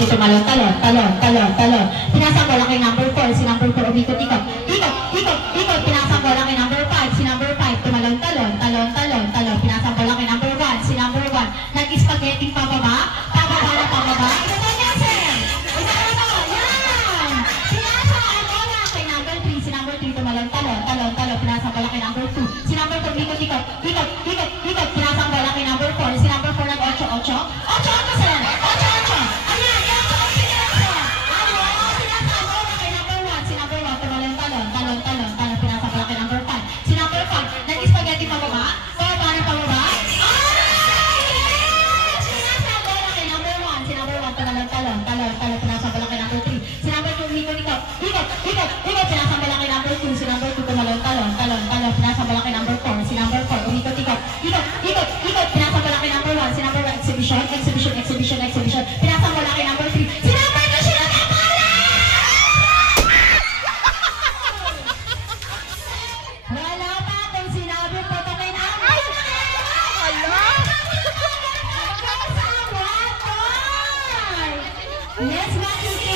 si tumalon, talon, talon, talon, talon. Pinasang bola kay number 4, si number 4 umikot-ikot. Ikot, ikot, ikot, pinasang bola kay number 5, si number 5 tumalon, talon, talon, talon, talon. Pinasang bola kay number 1, si number 1 nag-spaghetti pababa, pababa na pababa. Ito niya, sir! Ito na, yan! Pinasang ang bola kay number 3, si number 3 tumalon, talon, talon, talon. Pinasang bola kay number 2, si number 2 umikot-ikot. Ikot, ikot, ikot, pinasang bola kay number 4, si number 4 nag-8, 8, 8, 8, sir! 8, 8, ayan, yan po, sir! Ano, pinasang bola kay number 1, si number 1 tumalon, talon, talon, talon, talon. Pinasang bola kay number 5, si number 5 nag-spaghetti pababa, pababa na pababa. Pinasang bola kay number 1, si number 1 tumalon, talon, talon, talon. Pinasang bola kay number 3, si number 2 umikot-ikot. Ikot, ikot, ikot, pinasang bola kay number 2, si number 2 tumalon, talon, talon, talon. Pinasang bola kay number 4, si number 4 umikot-ikot. Ikot, ikot, ikot, pinasang bola kay number 1, si number 1 exhibition, exhibition, exhibition, exhibition. Pinasang bola kay number 3, si number 2 siya na bola! Wala pa kung sinabi ko ito kay number 3. Hala? Yes, ma'am.